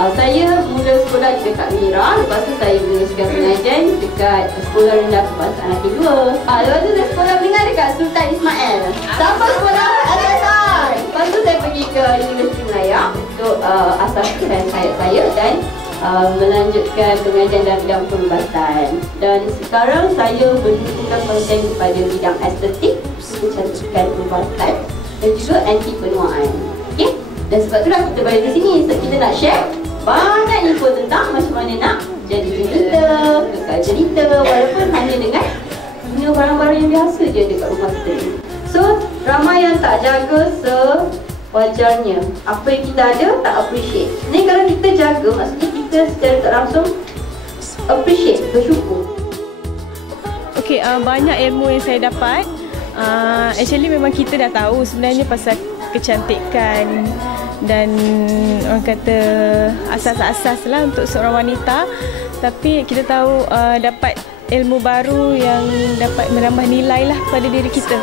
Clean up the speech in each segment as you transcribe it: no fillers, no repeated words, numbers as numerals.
Saya mula sekolah dekat Mira, lepas tu saya meneruskan pengajian dekat Sekolah Rendah Kebangsaan Aceh 2. Lepas tu saya sekolah menengah dekat Sultan Ismail. Sampai sekolah Al-Azhar. Lepas tu saya pergi ke Universiti Melaya untuk asaskan hayat saya dan melanjutkan pengajian dalam bidang perubatan. Dan sekarang saya menunjukkan konten kepada bidang estetik, kecantikan perubatan dan juga anti penuaan. Okey? Dan sebab itulah kita berada di sini. Sebab kita nak share banyak info tentang macam mana nak jadi jelita, kekal jelita walaupun hanya dengan guna barang-barang yang biasa je dekat rumah kita ni. So, ramai yang tak jaga sewajarnya. Apa yang kita ada, tak appreciate. Ni kalau kita jaga, maksudnya kita secara tak langsung appreciate, bersyukur. Okey, banyak ilmu yang saya dapat. Actually memang kita dah tahu sebenarnya pasal kecantikan dan orang kata asas-asas lah untuk seorang wanita, tapi kita tahu dapat ilmu baru yang dapat menambah nilai lah pada diri kita.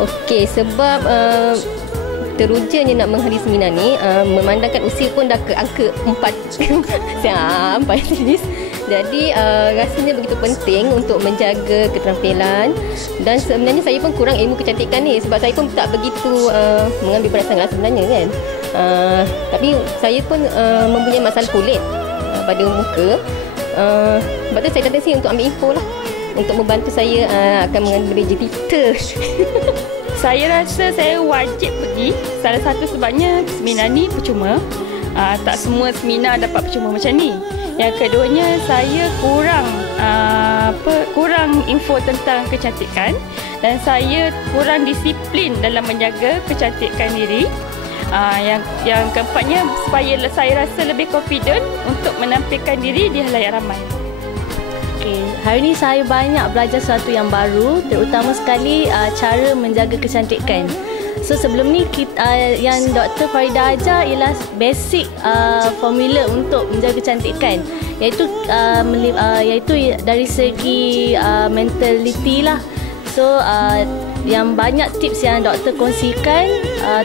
Okey, sebab terujanya nak menghadiri seminar ni, memandangkan usia pun dah ke angka 4 4 jadi rasanya begitu penting untuk menjaga keterampilan. Dan sebenarnya saya pun kurang ilmu kecantikan ni, sebab saya pun tak begitu mengambil berat sangat sebenarnya kan. Tapi saya pun mempunyai masalah kulit pada muka. Sebab tu saya datang sini untuk ambil info lah, untuk membantu saya akan mengambil jelita. Saya rasa saya wajib pergi. Salah satu sebabnya seminar ni percuma. Tak semua seminar dapat percuma macam ni. Yang keduanya, saya kurang info tentang kecantikan dan saya kurang disiplin dalam menjaga kecantikan diri. Yang keempatnya, supaya saya rasa lebih confident untuk menampilkan diri di halayak ramai. Okay. Hari ini saya banyak belajar sesuatu yang baru, terutama sekali cara menjaga kecantikan. So sebelum ni yang Dr. Farida ajar ialah basic formula untuk menjaga kecantikan, iaitu dari segi mentality lah. So yang banyak tips yang doktor kongsikan,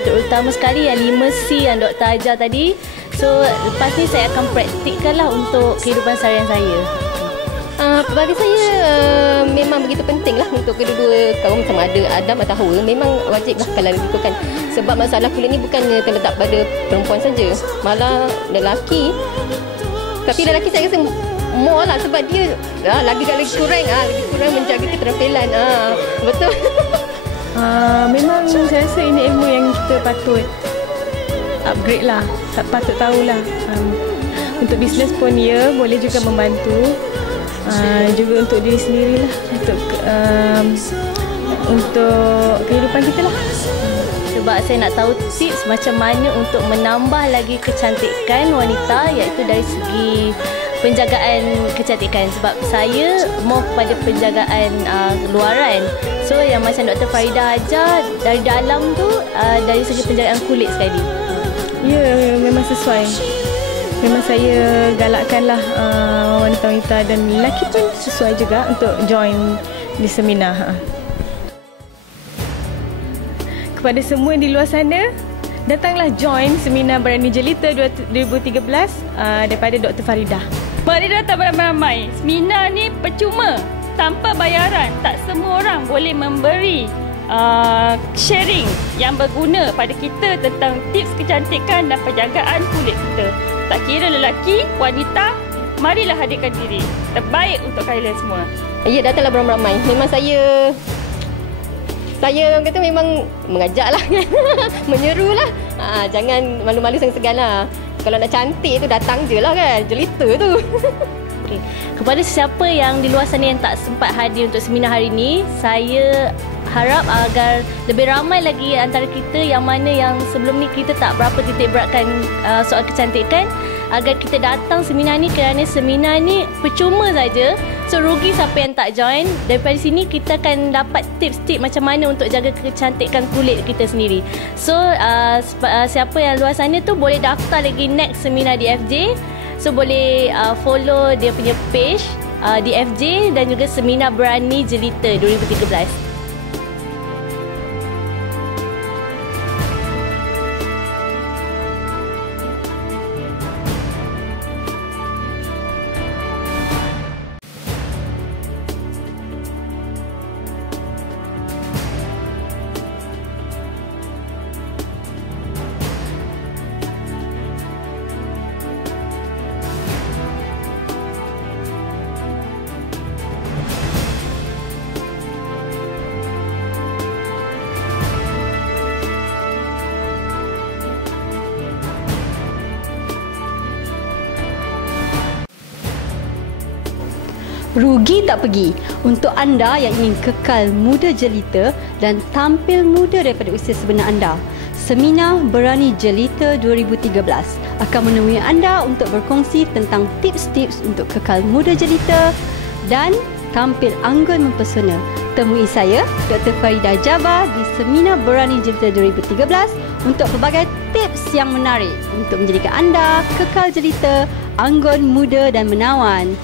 terutama sekali yang 5C yang doktor ajar tadi. So lepas ni saya akan praktikkan lah untuk kehidupan seharian saya. Bagi saya memang begitu penting lah untuk kedua-dua kaum, sama ada Adam atau Hawa, memang wajib lah kalau dilakukan. Sebab masalah kulit ni bukannya terletak pada perempuan saja, malah lelaki. Tapi lelaki saya rasa more lah, sebab dia lagi kurang menjaga keterampilan. Betul. Memang saya rasa ini ilmu yang kita patut upgrade lah, patut tahulah. Untuk bisnes pun ya, boleh juga membantu. Juga untuk diri sendiri lah, untuk kehidupan kita lah. Sebab saya nak tahu tips macam mana untuk menambah lagi kecantikan wanita, iaitu dari segi penjagaan kecantikan. Sebab saya more kepada penjagaan luaran. So yang macam Dr. Farida ajar dari dalam tu, dari segi penjagaan kulit sekali. Ya, memang sesuai. Memang saya galakkanlah wanita-wanita dan lelaki pun sesuai juga untuk join di seminar. Kepada semua di luar sana, datanglah join seminar Berani Jelita 2013 daripada Dr. Farida. Mari datang beramai-ramai. Seminar ni percuma, tanpa bayaran. Tak semua orang boleh memberi sharing yang berguna pada kita tentang tips kecantikan dan penjagaan kulit kita. Tak kira lelaki, wanita, marilah hadirkan diri. Terbaik untuk kalian semua. Ya, datanglah beramai-ramai. Memang saya orang kata memang mengajak lah. Menyeru lah. Jangan malu-malu segan-segan lah. Kalau nak cantik tu datang je lah kan. Jelita tu. Okay. Kepada sesiapa yang di luar sana yang tak sempat hadir untuk seminar hari ini, saya harap agar lebih ramai lagi antara kita yang mana yang sebelum ni kita tak berapa titik beratkan soal kecantikan, agar kita datang seminar ni, kerana seminar ni percuma saja. So rugi siapa yang tak join. Daripada sini kita akan dapat tips-tips macam mana untuk jaga kecantikan kulit kita sendiri. So siapa yang luar sana tu boleh daftar lagi next seminar di FJ. So boleh follow dia punya page di FJ dan juga seminar Berani Jelita 2013. Rugi tak pergi. Untuk anda yang ingin kekal muda jelita dan tampil muda daripada usia sebenar anda, Seminar Berani Jelita 2013 akan menemui anda untuk berkongsi tentang tips-tips untuk kekal muda jelita dan tampil anggun mempesona. Temui saya, Dr. Farida Jabar di Seminar Berani Jelita 2013 untuk pelbagai tips yang menarik untuk menjadikan anda kekal jelita, anggun, muda dan menawan.